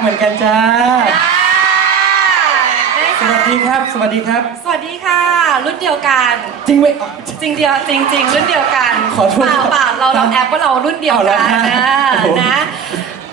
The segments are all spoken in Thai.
เหมือนกันจ้า ได้สค่ะวัสดีครับ สวัสดีครับ สวัสดีค่ะ รุ่นเดียวกัน จริงไหมอ๋อจริงเดียวจริงจริงรุ่นเดียวกันขอโทษเปล่าเปล่าเราเราแอปว่าเรารุ่นเดียวเอากัละนฮะนะโอ้โหนะ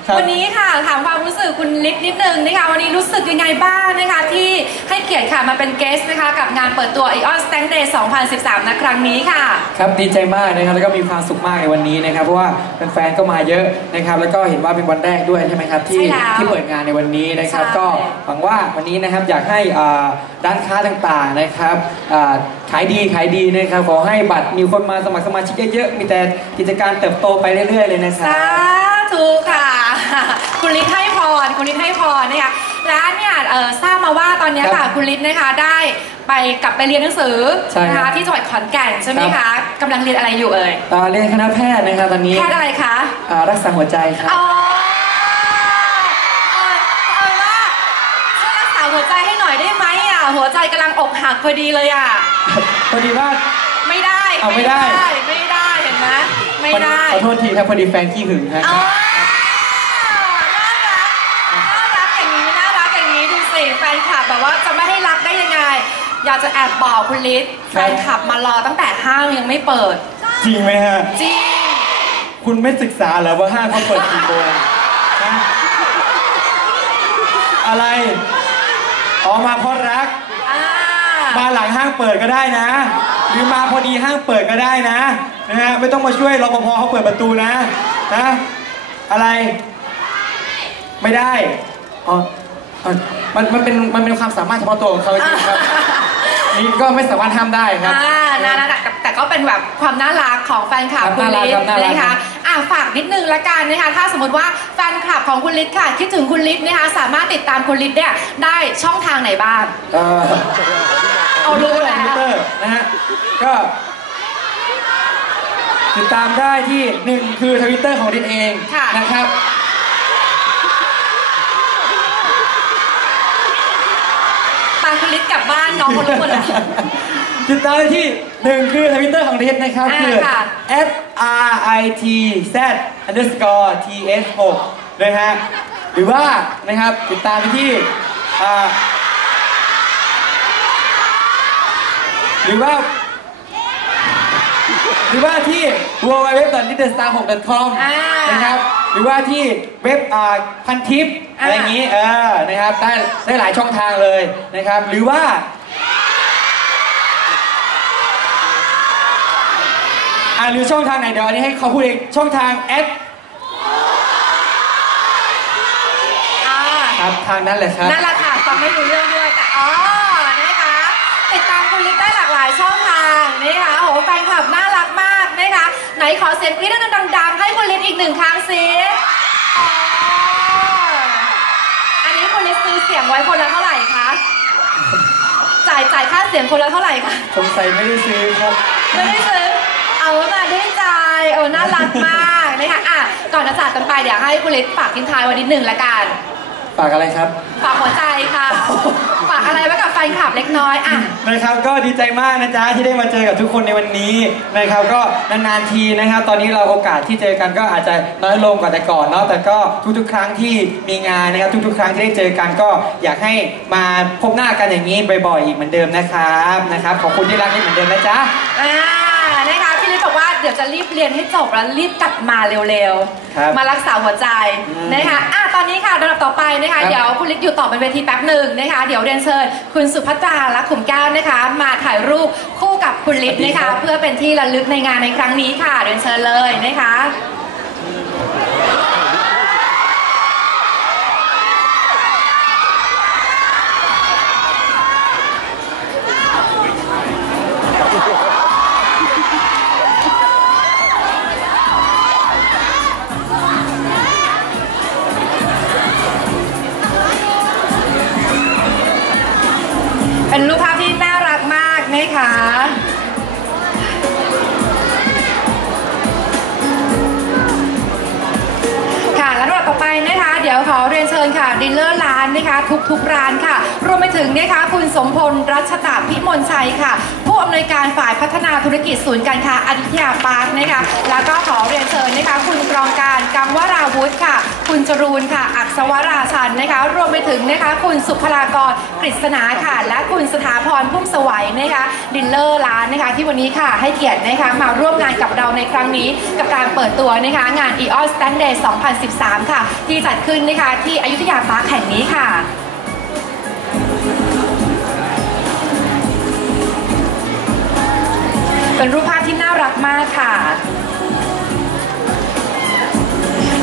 ครับ วันนี้ค่ะถามความรู้สึกคุณลิฟนิดนึงนะคะวันนี้รู้สึกยังไงบ้างนะคะ ที่ให้เกียรติค่ะมาเป็นเกสนะคะ กับงานเปิดตัว i o n Stank Day 2013นะครั้งนี้ค่ะ ครับดีใจมากนะครับแล้วก็มีความสุขมากในวันนี้นะครับเพราะว่าแฟนๆก็มาเยอะนะครับ แล้วก็เห็นว่าเป็นวันแรกด้วยใช่ไหมครับที่ใช่แล้วที่เปิดงานในวันนี้นะครับ ใช่ ก็หวังว่าวันนี้นะครับอยากให้อ่าร้านค้าต่างๆนะครับอ่าขายดีขายดีนะครับขอให้บัตรมีคนมาสมัครสมาชิกเยอะๆมีแต่กิจการเติบโตไปเรื่อยๆเลยนะครัสา บธุค่ะ คุณลิศให้พรคุณลิศให้พรนะคะร้านเนี่ยเอ่อทราบมาว่าตอนเนี้ยครัค่ะบคุณลิศนะคะได้ไปกลับไปเรียนหนังสือใช่นะครัคะบที่จังหวัดขอนแก่นใช่ไหมครัคะบ กำลังเรียนอะไรอยู่เอ่ยอ่าเรียนคณะแพทย์นะครับตอนนี้แพทย์อะไรคะ อ่ารักษาหัวใจครับ อ๋อเออเอาว่าช่วยรักษาหัวใจให้หน่อยได้ไหมอะหัวใจกำลังอกหักพอดีเลยอะ พอดีว่า ไม่ได้เอาไม่ได้ ไม่ได้เห็นไหม ไม่ได้ขอโทษทีครับพอดีแฟนขี้หึงนะคอ๋อรับน่ารัก น่ารักอย่างนี้ น่ารักอย่างนี้ดูสิแฟนคลับแบบว่าจะไม่ให้รักได้ยังไง อยากจะแอบบอกคุณลิศแฟนคลับมารอตั้งแต่ห้างยังไม่เปิด จริงไหมฮะ จริง คุณไม่ศึกษาเหรอว่าห้างเขาเปิดกี่โมงฮะอะไรอ๋อมาเพราะรัก อ่า มาหลังห้างเปิดก็ได้นะ หรือมาพอดีห้างเปิดก็ได้นะ นะฮะไม่ต้องมาช่วยรปภเขาเปิดประตูนะนะอะไร ไม่ได้อ๋ออ๋อมันมันเป็นมันเป็นความสามารถเฉพาะตัวของเขาจริงๆครับนี่ก็ไม่สามารถห้ามได้ครับ อ่าน่ารักแต่แต่ก็เป็นแบบความน่ารักของแฟนคลับครับคุณน่ารักลิศครับน่ารักนะครัคะบอะฝากนิดนึงละกันนะคะ ถ้าสมมติว่าแฟนคลับของคุณลิศค่ะ คิดถึงคุณลิศนะคะ สามารถติดตามคุณลิศเนี่ยได้ช่องทางไหนบ้าง เอ่อ เอารู้แล้ว ทวิตเตอร์นะฮะ ก็ ติดตามได้ที่หนึ่งคือทวิตเตอร์ของดินเองค่ะ นะครับตามคุณลิศกลับบ้านน้องคนละคนละติดตามได้ที่หนึ่งคือทวิตเตอร์ของดินนะครับ อ่าคือ ค่ะ f r i t z underscore t s 6นะฮะหรือว่านะครับติดตามไปที่อ่าหรือว่า หรือว่าที่ w w w l i t t l e s t a r 6 com อ่านนะครับ หรือว่าที่เว็บอ่าพันทิปอ่า อะไรอย่างนี้เออนะครับได้ได้หลายช่องทางเลยนะครับ หรือว่า อ่าหรือช่องทางไหนเดี๋ยวอันนี้ให้เขาพูดเองช่องทางแอดอ่า ครับทางนั้นแหละครับ นั่นแหละค่ะฟังไม่รู้เรื่องด้วยแต่อ๋อนะคะ ติดตามคุณลิศได้หลากหลายช่องทางนะคะโอ้โหแฟนคลับน่ารักมากนะคะไหนขอเสียงกรี๊ดดังๆให้คุณลิศอีกหนึ่งครั้งสิอ๋ออันนี้คุณลิศซื้อเสียงไว้คนละเท่าไหร่คะจ่ายจ่ายค่าเสียงคนละเท่าไหร่คะ สงสัยไม่ได้ซื้อครับ ไม่ได้ซื้อ เอามาได้ใจเออน่ารักมากนะคะอะก่อนจะจากกันไปเดี๋ยวให้คุณลิศฝากทิ้งท้ายไว้นิดหนึ่งละกัน ฝากอะไรครับ ฝากหัวใจค่ะ ฝากอะไรไว้กับแฟนคลับเล็กน้อยอะ นะครับก็ดีใจมากนะจ๊ะที่ได้มาเจอกับทุกคนในวันนี้นะครับก็นานๆทีนะครับ ตอนนี้เราโอกาสที่เจอกันก็อาจจะน้อยลงกว่าแต่ก่อนเนาะแต่ก็ทุกๆ ครั้งที่มีงานนะครับ ทุกๆ ครั้งที่ได้เจอกันก็อยากให้มาพบหน้ากันอย่างนี้บ่อยๆอีกเหมือนเดิมนะครับนะครับขอบคุณที่รักนี่เหมือนเดิมนะจ๊ะอ่านะคะพี่ลิศบอกว่า เดี๋ยวจะรีบเรียนให้จบแล้วรีบกลับมาเร็วครับมารักษาหัวใจอืมนะคะอะตอนนี้ค่ะลำดับต่อไปนะคะ ครับ เดี๋ยวคุณลิศอยู่ต่อบนเวทีแป๊บหนึ่งนะคะ เดี๋ยวเรียนเชิญคุณสุภัตราและขุมแก้วนะคะ มาถ่ายรูปคู่กับคุณลิศนะคะ เพื่อเป็นที่ระลึกในงานในครั้งนี้ค่ะ เรียนเชิญเลยนะคะเคะ ค่ะแล้วลำดับต่อไปนะคะ เดี๋ยวขอเรียนเชิญค่ะดีลเลอร์ร้านนะคะ ทุกๆร้านค่ะ รวมไปถึงนะคะคุณสมพลรัชตาพิมลชัยค่ะำนวยการฝ่ายพัฒนาธุรกิจศูนย์การค้าอยุธยาปาร์คนะคะแล้วก็ขอเรียนเชิญนะคะคุณกรองการกังวราวุธค่ะ คุณจรูนค่ะ อักษวราชันนะคะ รวมไปถึงนะคะคุณสุภลากรกฤษณาค่ะ และคุณสถาพรพุ่มสวัยนะคะดิลเลอร์ร้านนะคะ ที่วันนี้ค่ะให้เกียรตินะคะมาร่วมงานกับเราในครั้งนี้ กับการเปิดตัวนะคะงาน EON Stand Day 2013 ค่ะ ที่จัดขึ้นนะคะที่อยุธยาปาร์คแห่งนี้ค่ะ เป็นรูปภาพที่น่ารักมากค่ะ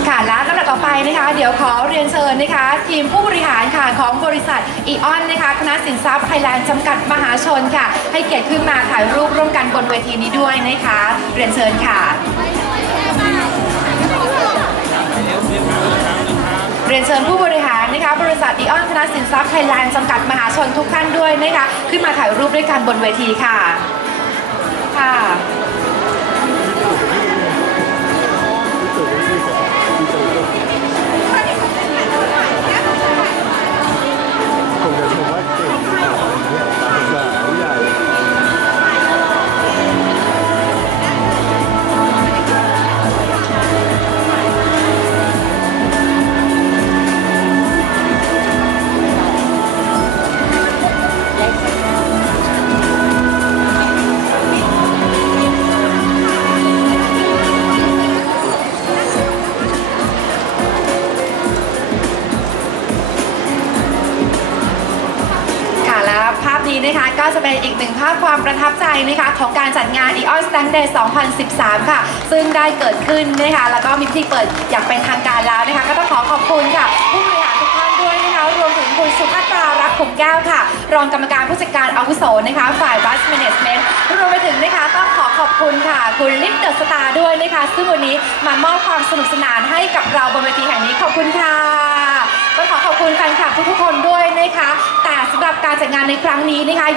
ค่ะและลำดับต่อไปนะคะ เดี๋ยวขอเรียนเชิญนะคะ ทีมผู้บริหารค่ะของบริษัทอีออนนะคะคณะสินทรัพย์ไทยแลนด์จำกัดมหาชนค่ะ ให้เกียรติขึ้นมาถ่ายรูปร่วมกันบนเวทีนี้ด้วยนะคะ เรียนเชิญค่ะเรียนเชิญผู้บริหารนะคะ บริษัทอีออนคณะสินทรัพย์ไทยแลนด์จำกัดมหาชนทุกท่านด้วยนะคะ ขึ้นมาถ่ายรูปด้วยกันบนเวทีค่ะ ค่ะ ภาพความประทับใจนะคะของการจัดงาน EON Stand Day 2013 ค่ะ ซึ่งได้เกิดขึ้นนะคะแล้วก็มีพิธีเปิดอย่างเป็นทางการแล้วนะคะ ก็ต้องขอขอบคุณค่ะ ผู้บริหารทุกท่านด้วยนะคะ รวมถึงคุณสุภัตรารักขุมแก้วค่ะ รองกรรมการผู้จัดการอาวุโสนะคะ ฝ่าย Bus Management รวมไปถึงนะคะต้องขอขอบคุณค่ะ คุณลิฟเดอะสตาร์ด้วยนะคะ ซึ่งวันนี้มามอบความสนุกสนานให้กับเราบนเวทีแห่งนี้ขอบคุณค่ะก็ขอขอบคุณแฟนคลับทุกๆคนด้วยนะคะ แต่สำหรับการจัดงานในครั้งนี้นะคะ